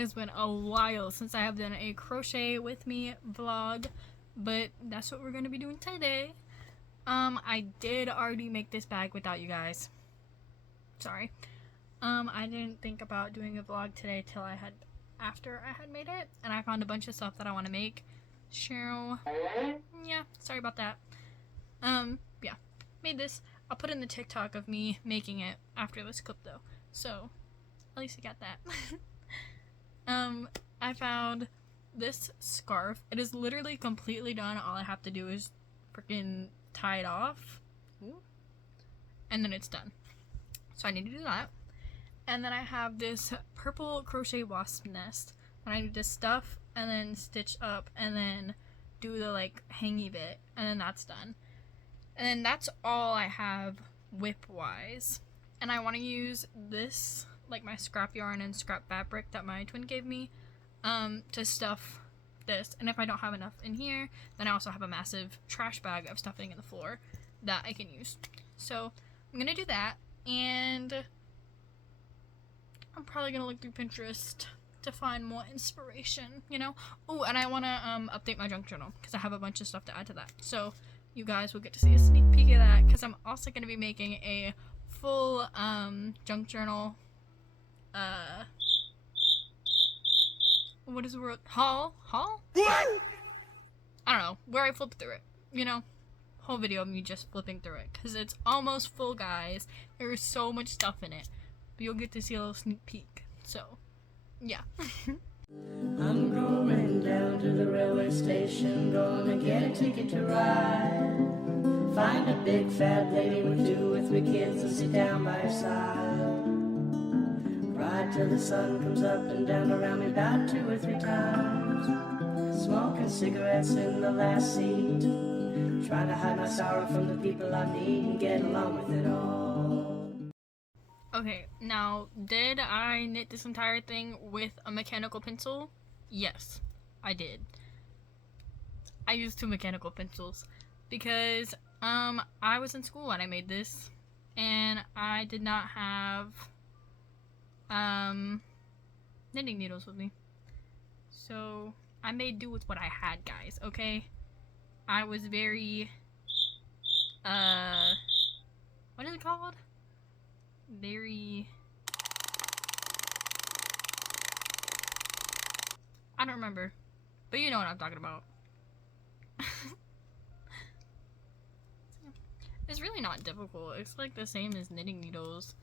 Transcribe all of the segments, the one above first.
It has been a while since I have done a crochet with me vlog, but that's what we're going to be doing today. I did already make this bag without you guys. Sorry. I didn't think about doing a vlog today till after I had made it, and I found a bunch of stuff that I want to make. Cheryl, yeah, sorry about that. Yeah, made this. I'll put in the TikTok of me making it after this clip though, so at least I got that. I found this scarf. It is literally completely done. All I have to do is freaking tie it off. Ooh. And then it's done. So I need to do that. And then I have this purple crochet wasp nest that I need to stuff and then stitch up and then do the like hangy bit, and then that's done. And then that's all I have whip wise. And I want to use this, like my scrap yarn and scrap fabric that my twin gave me, to stuff this. And if I don't have enough in here, then I also have a massive trash bag of stuffing in the floor that I can use. So I'm gonna do that, and I'm probably gonna look through Pinterest to find more inspiration, you know? Oh, and I want to update my junk journal because I have a bunch of stuff to add to that. So you guys will get to see a sneak peek of that, because I'm also going to be making a full junk journal what is the word? Haul? I don't know, where I flip through it, you know? Whole video of me just flipping through it, because it's almost full, guys. There is so much stuff in it, but you'll get to see a little sneak peek. So yeah. I'm going down to the railway station, gonna get a ticket to ride. Find a big fat lady with 2 or 3 kids and sit down by her side. Ride till the sun comes up and down around me about 2 or 3 times. Smoking cigarettes in the last seat, trying to hide my sorrow from the people I meet and get along with it all. Okay, now, did I knit this entire thing with a mechanical pencil? Yes, I did. I used 2 mechanical pencils because I was in school when I made this, and I did not have knitting needles with me. So I made do with what I had, guys, okay? I was very what is it called? Very, I don't remember, but you know what I'm talking about. It's really not difficult. It's like the same as knitting needles.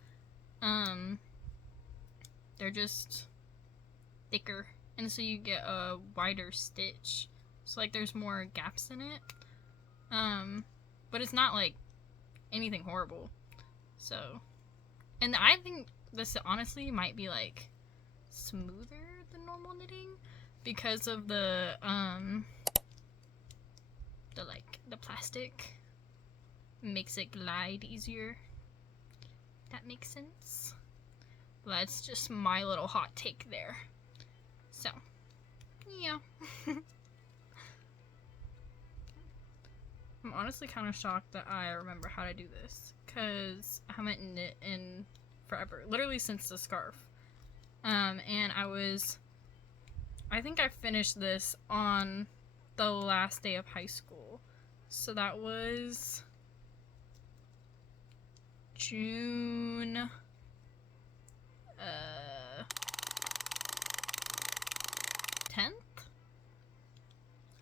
They're just thicker, and so you get a wider stitch, so like there's more gaps in it, but it's not like anything horrible. So, and I think this honestly might be like smoother than normal knitting because of the plastic makes it glide easier. That makes sense. That's just my little hot take there. So, yeah. I'm honestly kind of shocked that I remember how to do this, because I haven't knit in forever, literally since the scarf. And I think I finished this on the last day of high school, so that was June 10th,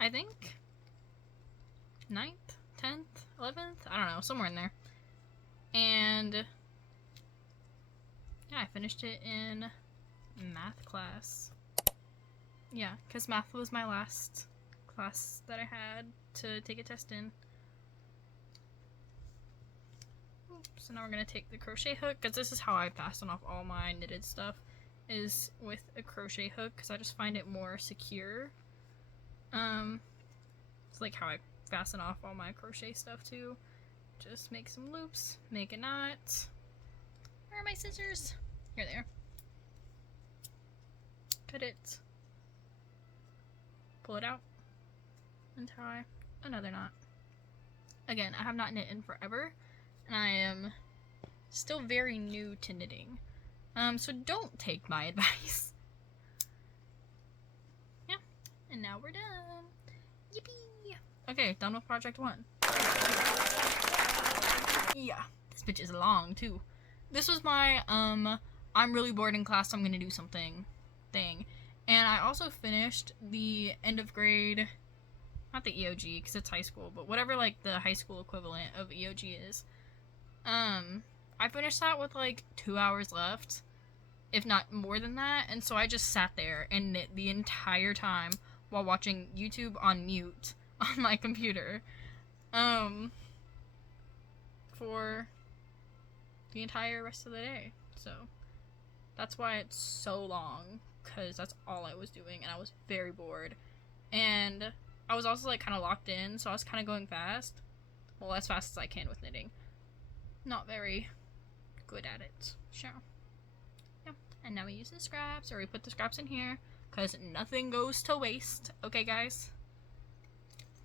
I think. 9th, 10th, 11th, I don't know, somewhere in there. And yeah, I finished it in math class. Yeah, because math was my last class that I had to take a test in. So now we're going to take the crochet hook, because this is how I fasten off all my knitted stuff, is with a crochet hook, because I just find it more secure. It's like how I fasten off all my crochet stuff too. Just make some loops, make a knot. Where are my scissors? Here they are. Cut it. Pull it out. And tie another knot. Again, I have not knit in forever, and I am still very new to knitting. So don't take my advice. And now we're done. Yippee! Okay, done with project 1. Yeah, this bitch is long too. This was my I'm really bored in class, so I'm gonna do something thing. And I also finished the end of grade, not the EOG because it's high school, but whatever like the high school equivalent of EOG is. I finished that with like 2 hours left, if not more than that, and so I just sat there and knit the entire time while watching YouTube on mute on my computer, for the entire rest of the day. So that's why it's so long, because that's all I was doing, and I was very bored. And I was also like kind of locked in, so I was kind of going fast. Well, as fast as I can with knitting. Not very good at it. Sure. Yeah. And now we use the scraps, or we put the scraps in here, because nothing goes to waste. Okay, guys?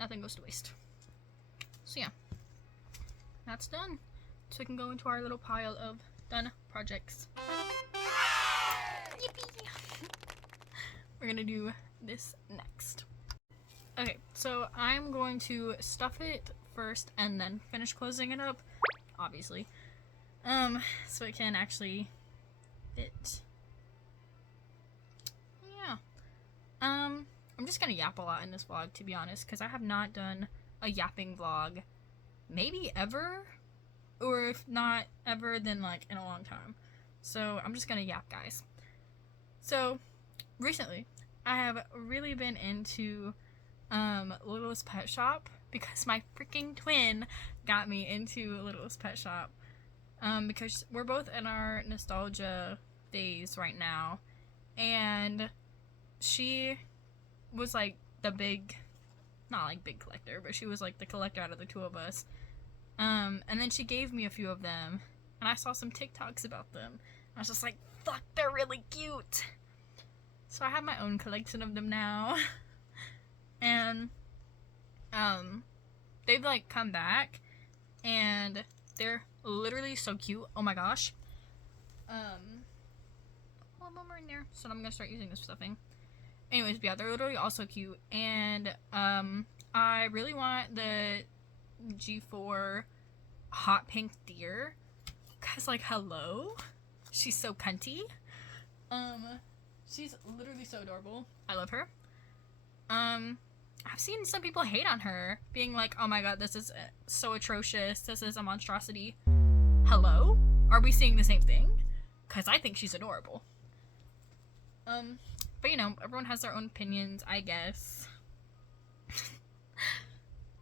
Nothing goes to waste. So yeah. That's done. So we can go into our little pile of done projects. Yippee! We're gonna do this next. Okay, so I'm going to stuff it first and then finish closing it up, obviously. So it can actually fit. Yeah. I'm just gonna yap a lot in this vlog, to be honest, because I have not done a yapping vlog maybe ever, or if not ever, then like in a long time. So I'm just gonna yap, guys. So recently I have really been into Littlest Pet Shop, because my freaking twin got me into Littlest Pet Shop, because we're both in our nostalgia phase right now, and she was like the big, not like big collector, but she was like the collector out of the two of us. And then she gave me a few of them, and I saw some TikToks about them. I was just like, fuck, they're really cute. So I have my own collection of them now. And they've like come back, and they're literally so cute. Oh my gosh. All of them are in there, so I'm gonna start using this stuffing. Anyways, but yeah, they're literally also cute, and I really want the G4 hot pink deer, cause like, hello, she's so cunty. She's literally so adorable. I love her. I've seen some people hate on her, being like, oh my god, this is so atrocious, this is a monstrosity. Hello? Are we seeing the same thing? Cause I think she's adorable. But you know, everyone has their own opinions, I guess.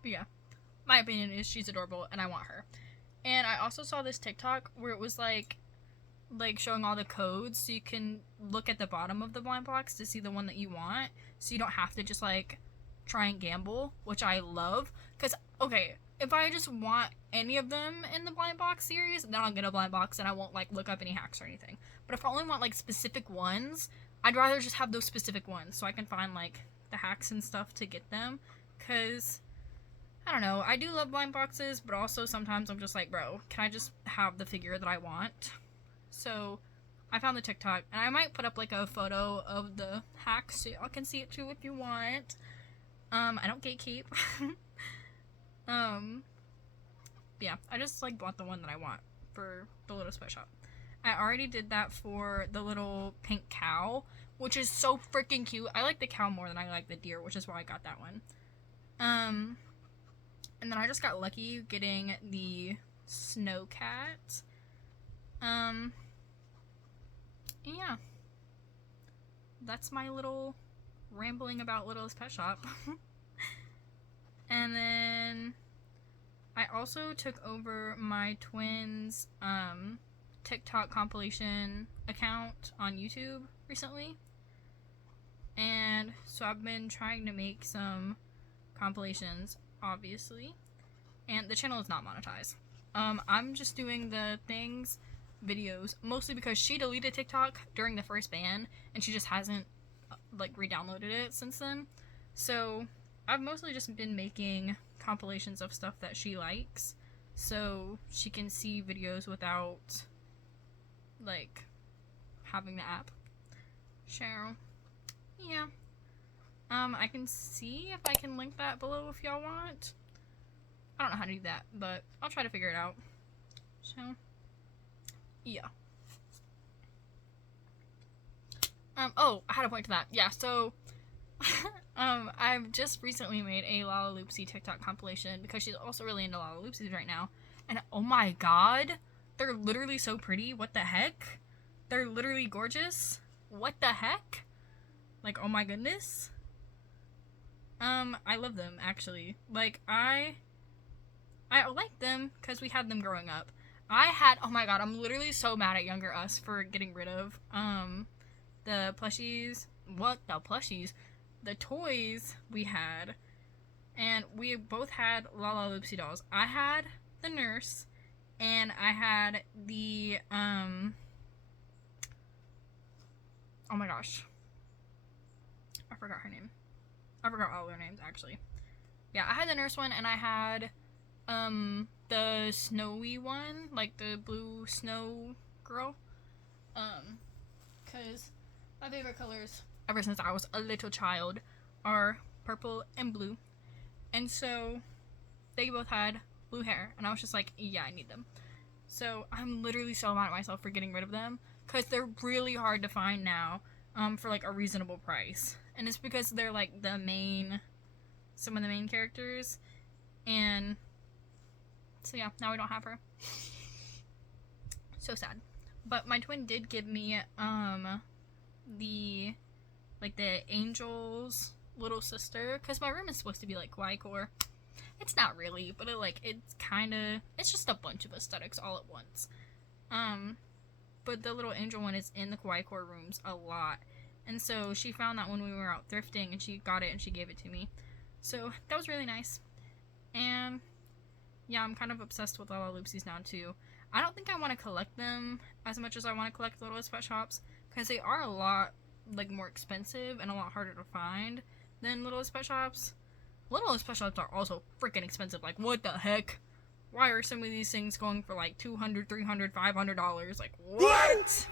But yeah, my opinion is she's adorable and I want her. And I also saw this TikTok where it was like showing all the codes, so you can look at the bottom of the blind box to see the one that you want, so you don't have to just like try and gamble, which I love. Because okay, if I just want any of them in the blind box series, then I'll get a blind box and I won't like look up any hacks or anything. But if I only want like specific ones, I'd rather just have those specific ones so I can find like the hacks and stuff to get them. Because I don't know, I do love blind boxes, but also sometimes I'm just like, bro, can I just have the figure that I want? So I found the TikTok, and I might put up like a photo of the hacks so y'all can see it too if you want. I don't gatekeep. Yeah, I just like bought the one that I want for the little Pet Shop. I already did that for the little pink cow, which is so freaking cute. I like the cow more than I like the deer, which is why I got that one. And then I just got lucky getting the snow cat. Yeah. That's my little rambling about Littlest Pet Shop. And then I also took over my twins' TikTok compilation account on YouTube recently. And so I've been trying to make some compilations, obviously. And the channel is not monetized. I'm just doing the things, videos, mostly because she deleted TikTok during the first ban, and she just hasn't like re-downloaded it since then. So I've mostly just been making compilations of stuff that she likes, so she can see videos without like having the app. Cheryl. Yeah. I can see if I can link that below if y'all want. I don't know how to do that, but I'll try to figure it out. So, yeah. Oh, I had a point to that. Yeah, so, I've just recently made a Lalaloopsy TikTok compilation because she's also really into Lalaloopsies right now. And oh my god, they're literally so pretty. What the heck? They're literally gorgeous. What the heck? Like, oh my goodness. I love them, actually. Like, I like them because we had them growing up. Oh my god, I'm literally so mad at younger us for getting rid of, the plushies. What? The plushies? The toys we had. And we both had Lalaloopsy dolls. I had the nurse, and I had the, oh my gosh. I forgot her name. I forgot all their names, actually. Yeah, I had the nurse one, and I had, the snowy one, like the blue snow girl. Because my favorite colors, ever since I was a little child, are purple and blue. And so, they both had blue hair, and I was just like, yeah, I need them. So, I'm literally so mad at myself for getting rid of them, because they're really hard to find now, for, like, a reasonable price. And it's because they're, like, some of the main characters, and so yeah, now we don't have her. So sad. But my twin did give me, the Angel's little sister, because my room is supposed to be, like, kawaii core. It's not really, but it's just a bunch of aesthetics all at once. But the little angel one is in the kawaii core rooms a lot. And so she found that when we were out thrifting, and she got it and she gave it to me. So that was really nice. And yeah, I'm kind of obsessed with Lalaloopsies now too. I don't think I want to collect them as much as I want to collect Littlest Pet Shops, because they are a lot, like, more expensive and a lot harder to find than Littlest Pet Shops. Littlest Pet Shops are also freaking expensive. Like, what the heck? Why are some of these things going for like $200, $300, $500? Like, what?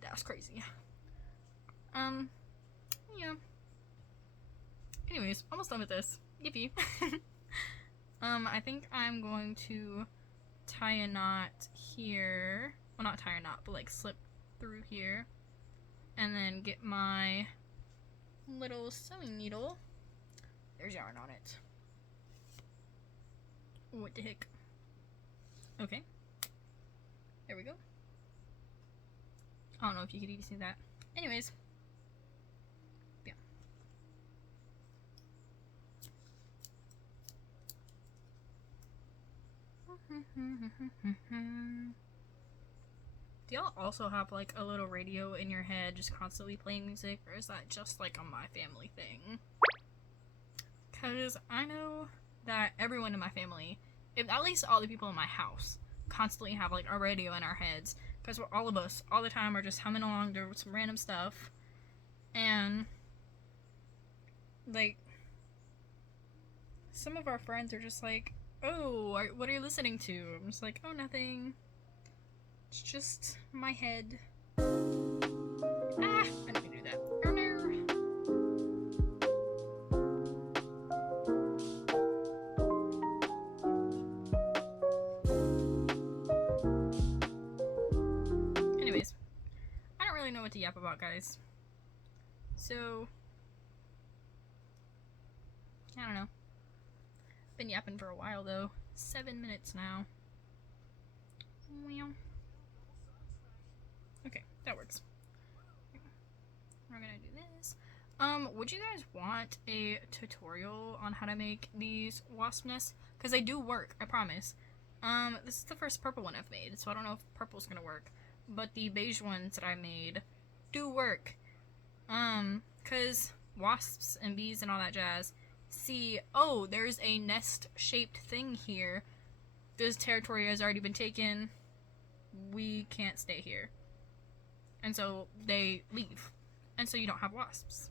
That's crazy. Yeah. Anyways, almost done with this. Yippee. I think I'm going to tie a knot here. Well, not tie a knot, but like slip through here. And then get my little sewing needle. There's yarn on it. What the heck? Okay. There we go. I don't know if you could even see that. Anyways. Yeah. Do y'all also have like a little radio in your head just constantly playing music, or is that just like a my family thing? Because I know that everyone in my family, if at least all the people in my house, constantly have like a radio in our heads, because all of us all the time are just humming along to some random stuff, and like some of our friends are just like, oh, what are you listening to? I'm just like, oh, nothing, it's just my head. I didn't do that. Oh no. Anyways, I don't really know what to yap about, guys. So, I don't know. Been yapping for a while though. 7 minutes now. Well. Okay, that works. We're gonna do this. Would you guys want a tutorial on how to make these wasp nests? Because they do work, I promise. This is the first purple one I've made, so I don't know if purple's gonna work. But the beige ones that I made do work. Because wasps and bees and all that jazz see, oh, there's a nest-shaped thing here. This territory has already been taken. We can't stay here. And so they leave. And so you don't have wasps.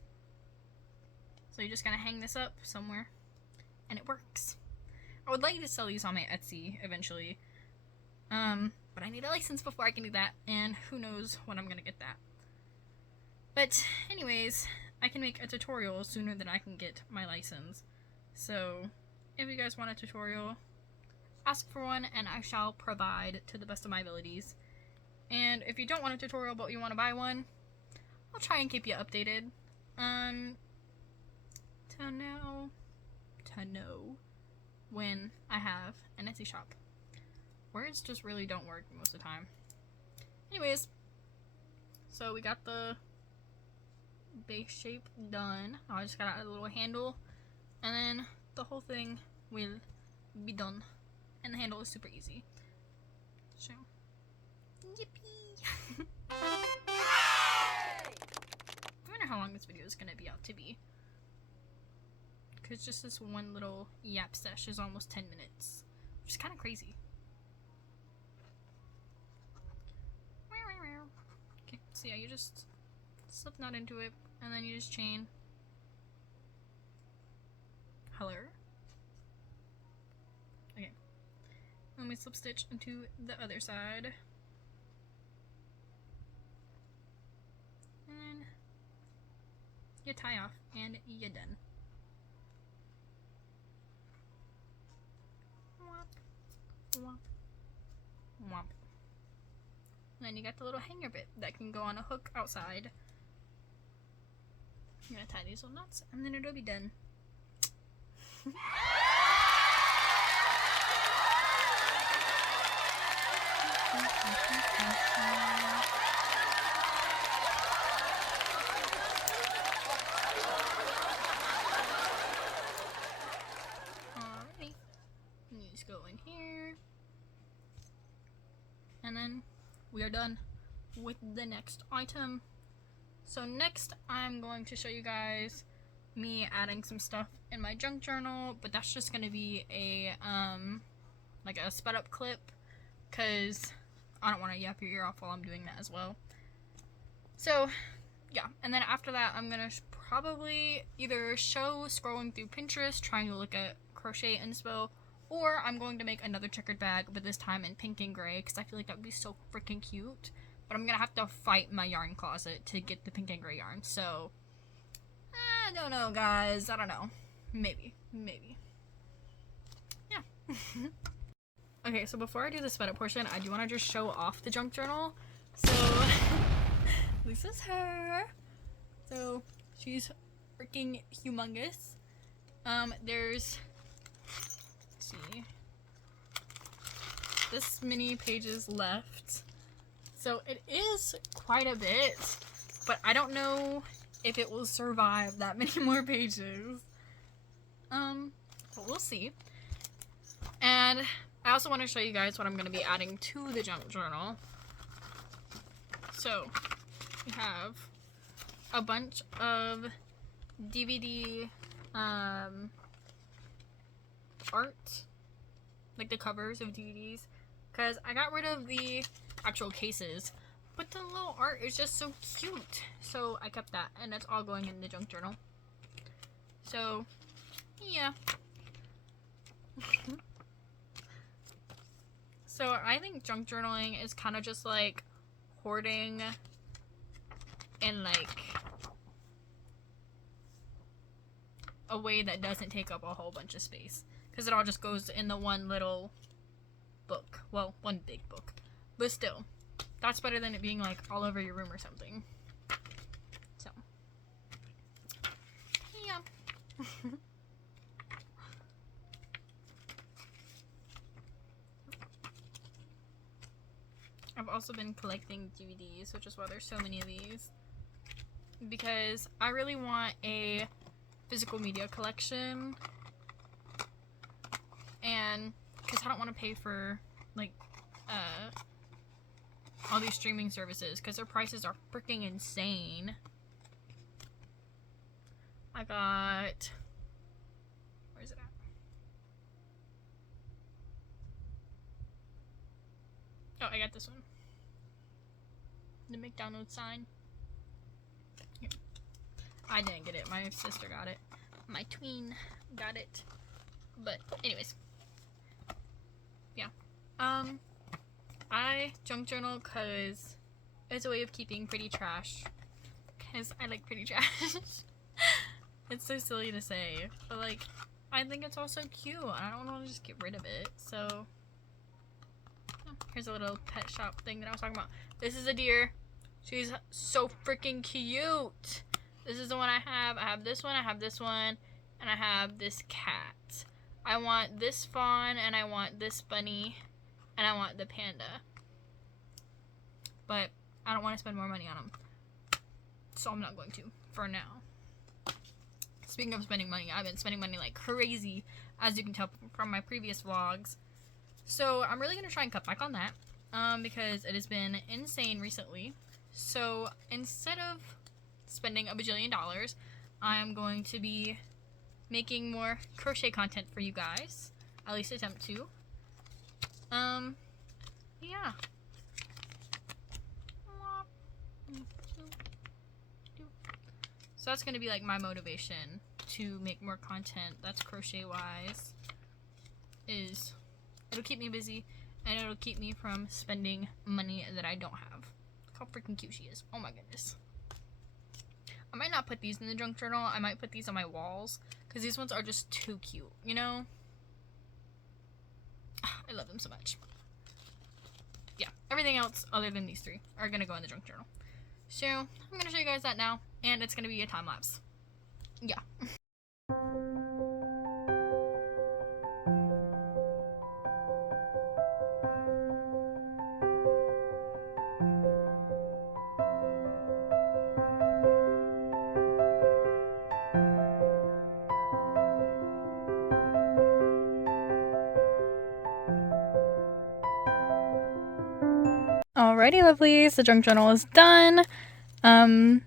So you just kind of hang this up somewhere. And it works. I would like to sell these on my Etsy eventually. But I need a license before I can do that. And who knows when I'm going to get that. But anyways, I can make a tutorial sooner than I can get my license. So if you guys want a tutorial, ask for one and I shall provide to the best of my abilities. And if you don't want a tutorial but you want to buy one, I'll try and keep you updated to know when I have an Etsy shop. Words just really don't work most of the time. Anyways, so we got the base shape done. I just got a little handle, and then the whole thing will be done. And the handle is super easy. So, yippee! I wonder how long this video is gonna be out to be. Because just this one little yap sesh is almost 10 minutes. Which is kind of crazy. Okay, so yeah, you just slip knot into it, and then you just chain. Hello? Okay. Then we slip stitch into the other side. And then you tie off, and you're done. Womp. Womp. Womp. And then you got the little hanger bit that can go on a hook outside. I'm gonna tie these little knots, and then it'll be done. Alrighty. You just go in here. And then we are done with the next item. So next I'm going to show you guys me adding some stuff in my junk journal, but that's just gonna be a like a sped up clip, because I don't want to yap your ear off while I'm doing that as well. So yeah, and then after that I'm gonna probably either show scrolling through Pinterest trying to look at crochet inspo, or I'm going to make another checkered bag, but this time in pink and gray, because I feel like that would be so freaking cute. But I'm gonna have to fight my yarn closet to get the pink and gray yarn, so I don't know, guys. I don't know. Maybe. Yeah. Okay, so before I do the sped up portion, I do want to just show off the junk journal. So this is her. So she's freaking humongous. There's, let's see, this many pages left. So it is quite a bit, but I don't know if it will survive that many more pages. But we'll see. And I also want to show you guys what I'm going to be adding to the junk journal. So we have a bunch of DVD art, like the covers of DVDs, because I got rid of the actual cases, but the little art is just so cute, so I kept that, and that's all going in the junk journal. So yeah. So I think junk journaling is kind of just like hoarding in like a way that doesn't take up a whole bunch of space, because it all just goes in the one little book. Well, one big book, but still, that's better than it being like all over your room or something. So yeah. I've also been collecting DVDs, which is why there's so many of these, because I really want a physical media collection, and because I don't want to pay for like all these streaming services, because their prices are freaking insane. I got, where's it at? Oh, I got this one. The McDonald's sign. Here. I didn't get it. My sister got it. My tween got it. But anyways. Yeah. I junk journal because it's a way of keeping pretty trash. I like pretty trash. It's so silly to say, but like, I think it's also cute. I don't want to just get rid of it. So, here's a little pet shop thing that I was talking about. This is a deer. She's so freaking cute. This is the one I have. I have this one, I have this one, and I have this cat. I want this fawn, and I want this bunny, and I want the panda. But I don't want to spend more money on them. So I'm not going to, for now. Speaking of spending money, I've been spending money like crazy, as you can tell from my previous vlogs. So I'm really going to try and cut back on that, because it has been insane recently. So instead of spending a bajillion dollars, I'm going to be making more crochet content for you guys. At least attempt to. Yeah. So that's going to be like my motivation to make more content that's crochet wise. Is it'll keep me busy and it'll keep me from spending money that I don't have. Look how freaking cute she is. Oh my goodness. I might not put these in the junk journal. I might put these on my walls because these ones are just too cute, you know? I love them so much. Yeah, everything else other than these three are going to go in the junk journal. So, I'm going to show you guys that now, and it's going to be a time lapse. Yeah. Alrighty, lovelies, the junk journal is done. I'm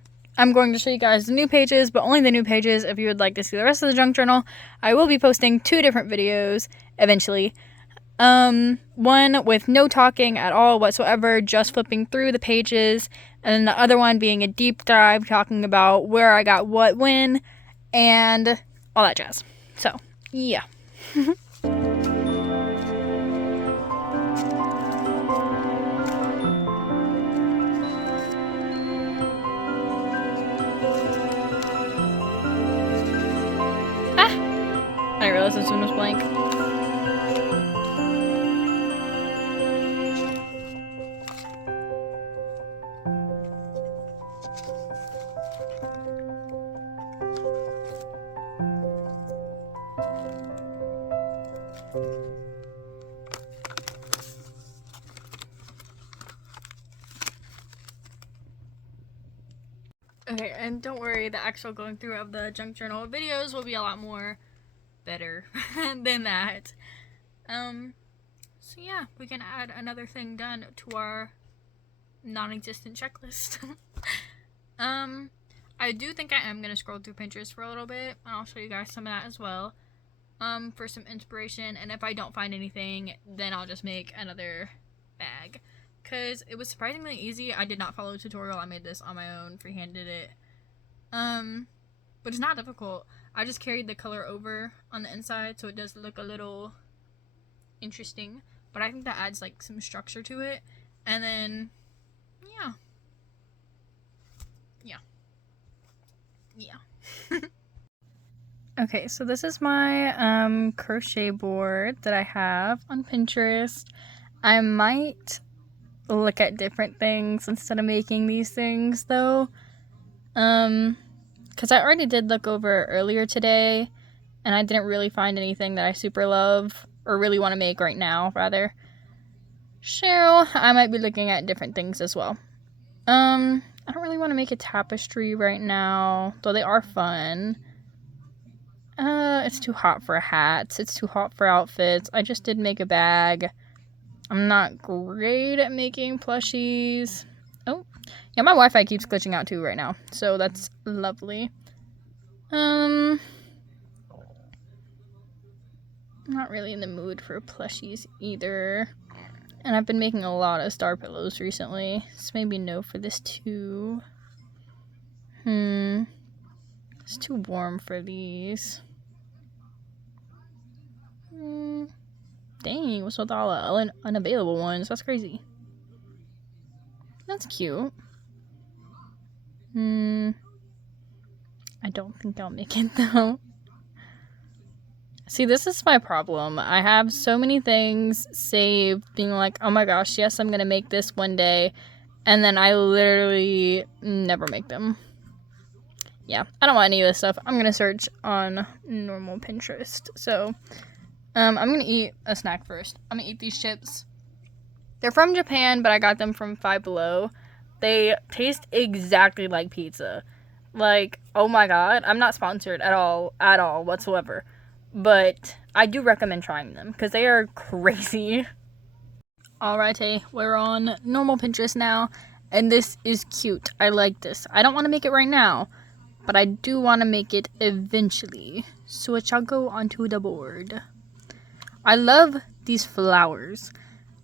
going to show you guys the new pages, but only the new pages. If you would like to see the rest of the junk journal, I will be posting 2 different videos eventually. One with no talking at all whatsoever, just flipping through the pages, and then the other one being a deep dive talking about where I got what when, and all that jazz. So, yeah. I didn't realize this one was blank. Okay, and don't worry, the actual going through of the junk journal videos will be a lot more better than that. So yeah, we can add another thing done to our non-existent checklist. I do think I am gonna scroll through Pinterest for a little bit, and I'll show you guys some of that as well, for some inspiration. And if I don't find anything, then I'll just make another bag, because it was surprisingly easy. I did not follow a tutorial. I made this on my own, freehanded it, but it's not difficult. I just carried the color over on the inside, so it does look a little interesting, but I think that adds like some structure to it. And then yeah. Okay, so this is my crochet board that I have on Pinterest. I might look at different things instead of making these things though, because I already did look over earlier today and I didn't really find anything that I super love or really want to make right now, rather. So I might be looking at different things as well. I don't really want to make a tapestry right now, though they are fun. It's too hot for hats. It's too hot for outfits. I just did make a bag. I'm not great at making plushies. Oh, yeah, my Wi-Fi keeps glitching out too right now, so that's lovely. I'm not really in the mood for plushies either. And I've been making a lot of star pillows recently, so maybe no for this too. It's too warm for these. Dang, what's with all the unavailable ones? That's crazy. That's cute. I don't think I'll make it though. See, this is my problem. I have so many things saved, being like, oh my gosh, yes, I'm gonna make this one day, and then I literally never make them. Yeah, I don't want any of this stuff. I'm gonna search on normal Pinterest. So, I'm gonna eat a snack first. I'm gonna eat these chips. They're from Japan, but I got them from Five Below. They taste exactly like pizza. Like, oh my god, I'm not sponsored at all whatsoever. But I do recommend trying them because they are crazy. Alrighty, we're on normal Pinterest now, and this is cute. I like this. I don't want to make it right now, but I do want to make it eventually, so it shall go onto the board. I love these flowers.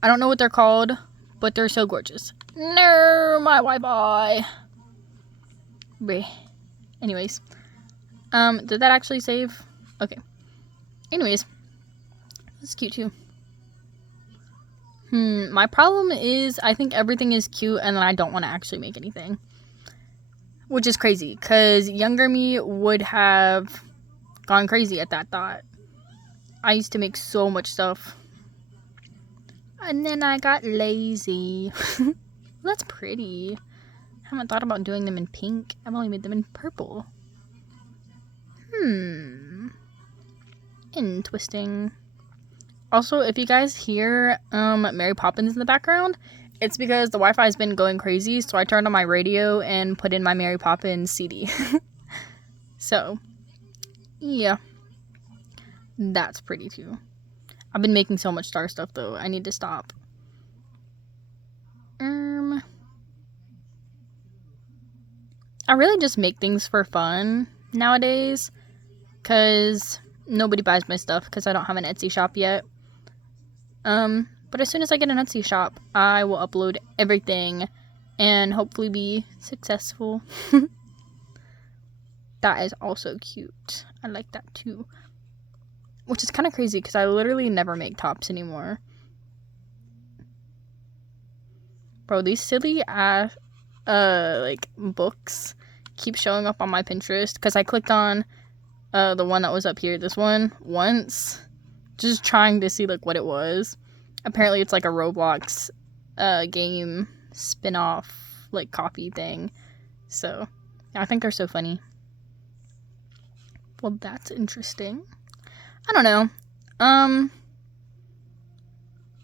I don't know what they're called, but they're so gorgeous. No, my Wi-Fi. Anyways, did that actually save? Okay. Anyways, that's cute too. My problem is I think everything is cute and then I don't want to actually make anything. Which is crazy, because younger me would have gone crazy at that thought. I used to make so much stuff. And then I got lazy. That's pretty. I haven't thought about doing them in pink. I've only made them in purple. Interesting. Also, if you guys hear Mary Poppins in the background, it's because the Wi-Fi has been going crazy, so I turned on my radio and put in my Mary Poppins CD. So, yeah. That's pretty too. I've been making so much star stuff though. I need to stop. I really just make things for fun nowadays, because nobody buys my stuff because I don't have an Etsy shop yet. But as soon as I get an Etsy shop, I will upload everything and hopefully be successful. That is also cute. I like that too. Which is kind of crazy because I literally never make tops anymore. Bro, these silly ass like books keep showing up on my Pinterest because I clicked on the one that was up here, this one, once, just trying to see like what it was. Apparently it's like a Roblox game spin-off like copy thing. So yeah, I think they're so funny. Well, that's interesting. I don't know.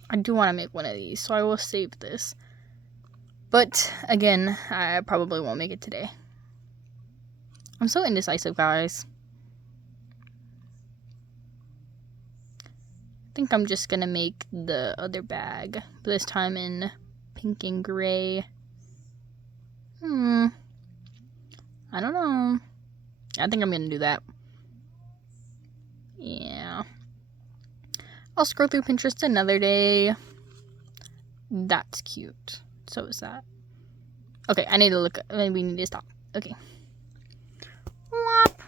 I do want to make one of these, so I will save this. But, again, I probably won't make it today. I'm so indecisive, guys. I think I'm just gonna make the other bag, but this time in pink and gray. I don't know. I think I'm gonna do that. Yeah. I'll scroll through Pinterest another day. That's cute. So is that. Okay, I need to look. Maybe we need to stop. Okay. Whop.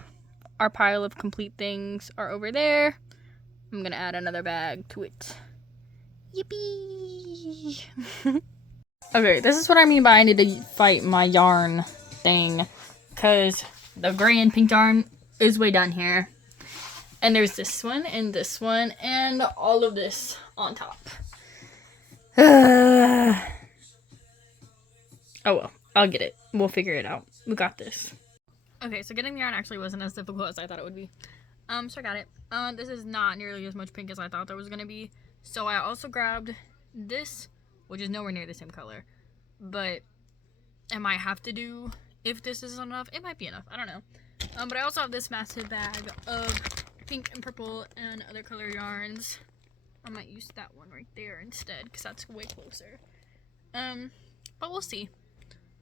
Our pile of complete things are over there. I'm gonna add another bag to it. Yippee! Okay, this is what I mean by I need to fight my yarn thing. Because the gray and pink yarn is way down here. And there's this one, and all of this on top. Oh well, I'll get it. We'll figure it out. We got this. Okay, so getting the yarn actually wasn't as difficult as I thought it would be. So I got it. This is not nearly as much pink as I thought there was gonna be. So I also grabbed this, which is nowhere near the same color. But I might have to do, if this is enough, it might be enough. I don't know. But I also have this massive bag of pink and purple and other color yarns. I might use that one right there instead, because that's way closer. But we'll see.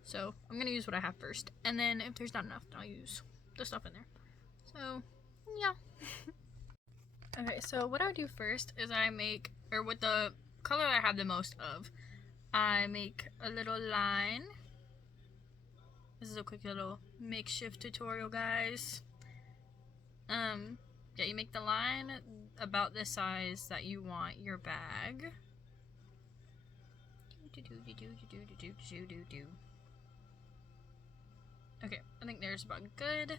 So I'm gonna use what I have first, and then if there's not enough, then I'll use the stuff in there. So yeah. Okay, so what I do first is I make, or with the color I have the most of, I make a little line. This is a quick little makeshift tutorial, guys. Yeah, you make the line about the size that you want your bag. Okay, I think there's about good.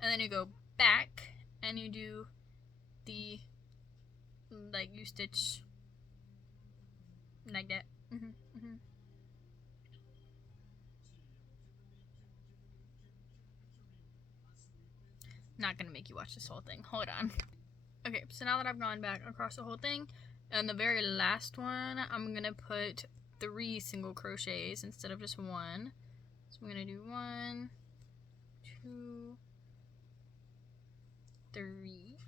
And then you go back and you do the, like, you stitch like that. Not gonna make you watch this whole thing. Hold on. Okay, so now that I've gone back across the whole thing, and the very last one, I'm gonna put 3 single crochets instead of just 1. So I'm gonna do 1, 2, 3.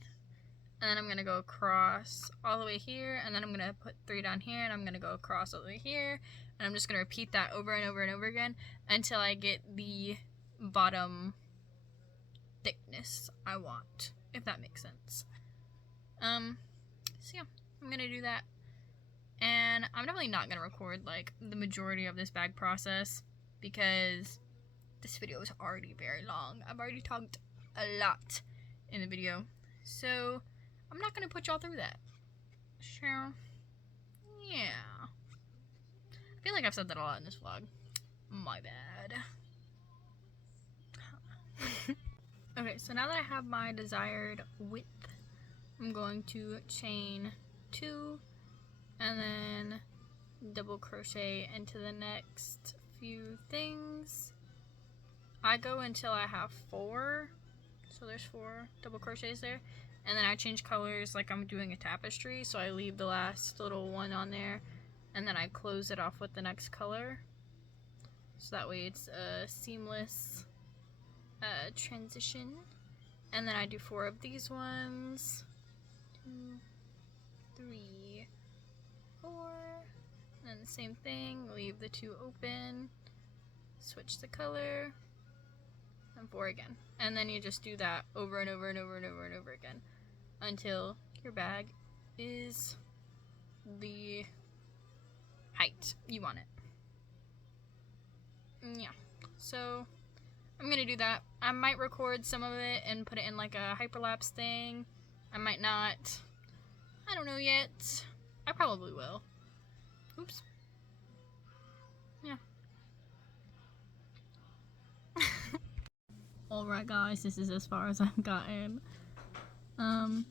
And then I'm gonna go across all the way here, and then I'm gonna put 3 down here, and I'm gonna go across all the way here, and I'm just gonna repeat that over and over and over again until I get the bottom thickness I want, if that makes sense. So yeah, I'm gonna do that, and I'm definitely not gonna record like the majority of this bag process because this video is already very long. I've already talked a lot in the video, so I'm not gonna put y'all through that. So yeah, I feel like I've said that a lot in this vlog. My bad. Okay, so now that I have my desired width, I'm going to chain 2 and then double crochet into the next few things. I go until I have 4, so there's 4 double crochets there, and then I change colors like I'm doing a tapestry, so I leave the last little one on there and then I close it off with the next color, so that way it's a seamless transition. And then I do 4 of these ones, 2, 3, 4, and then the same thing, leave the 2 open, switch the color, and 4 again. And then you just do that over and over and over and over and over again until your bag is the height you want it. Yeah, so I'm gonna do that. I might record some of it and put it in like a hyperlapse thing. I might not. I don't know yet. I probably will. Oops. Yeah. Alright guys, this is as far as I've gotten. I'm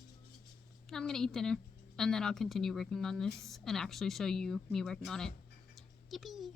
gonna eat dinner and then I'll continue working on this and actually show you me working on it. Yippee!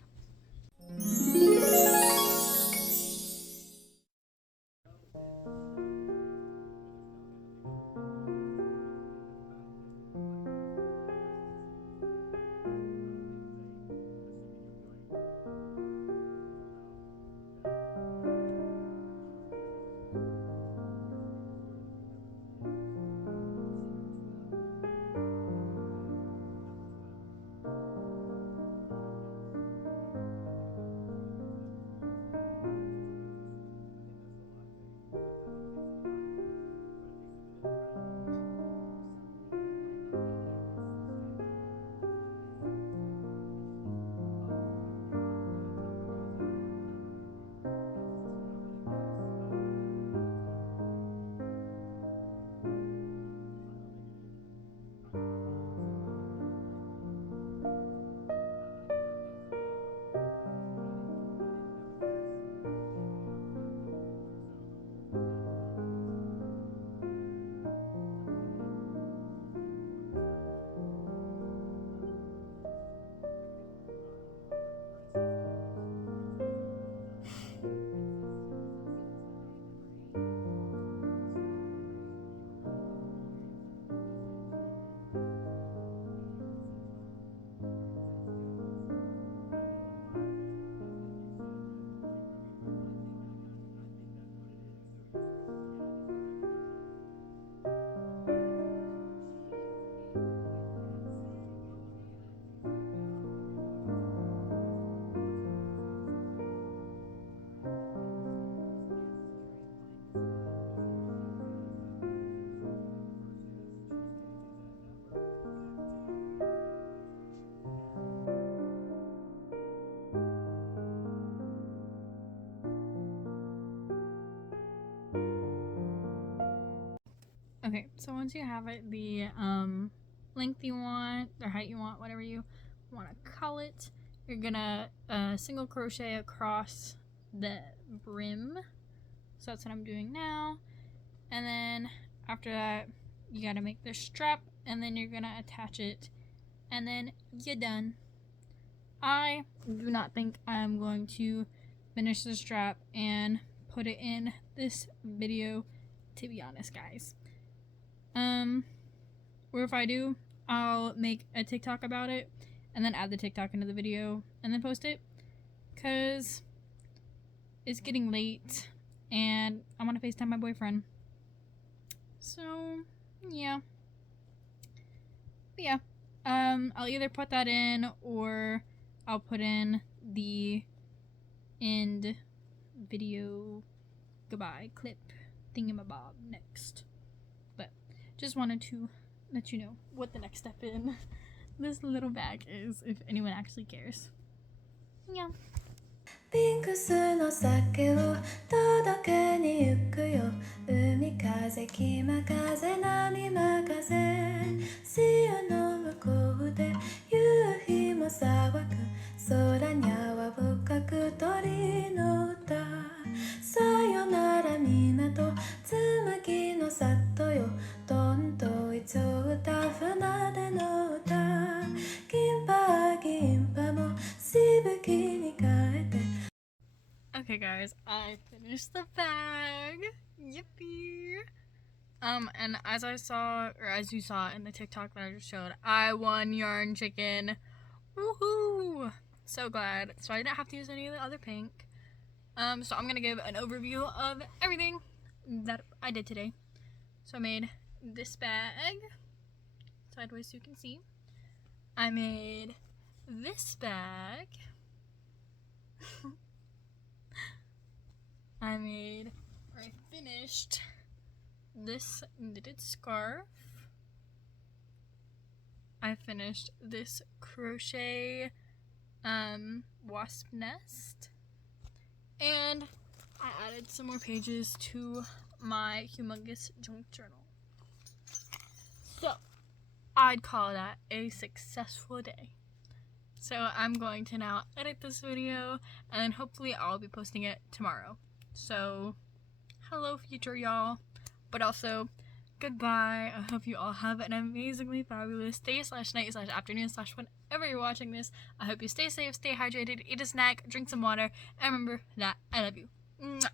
Okay, so once you have it the length you want, or height you want, whatever you want to call it, you're gonna single crochet across the brim. So that's what I'm doing now. And then after that, you gotta make the strap, and then you're gonna attach it, and then you're done. I do not think I'm going to finish the strap and put it in this video, to be honest, guys. Or if I do, I'll make a TikTok about it and then add the TikTok into the video and then post it, because it's getting late and I want to FaceTime my boyfriend. So yeah. But yeah, I'll either put that in or I'll put in the end video goodbye clip thingamabob next. But just wanted to let you know what the next step in this little bag is, if anyone actually cares. Yeah. ピンクスの酒を届けに行くよ海風気ま風波任せ潮の向こうで夕日も騒ぐ空に泡深く鳥の歌さよなら港紬の里よどんといつを歌う船出の歌銀波銀波もしぶきに変えて Okay, guys, I finished the bag. Yippee! And as I saw, or as you saw in the TikTok that I just showed, I won yarn chicken. Woohoo! So glad. So I didn't have to use any of the other pink. So I'm gonna give an overview of everything that I did today. So I made this bag, sideways so you can see. I made this bag. I finished this knitted scarf. I finished this crochet wasp nest. And I added some more pages to my humongous junk journal. So, I'd call that a successful day. So I'm going to now edit this video, and then hopefully I'll be posting it tomorrow. So, hello future y'all, but also goodbye. I hope you all have an amazingly fabulous day / night / afternoon / whenever you're watching this. I hope you stay safe, stay hydrated, eat a snack, drink some water, and remember that I love you. Mwah.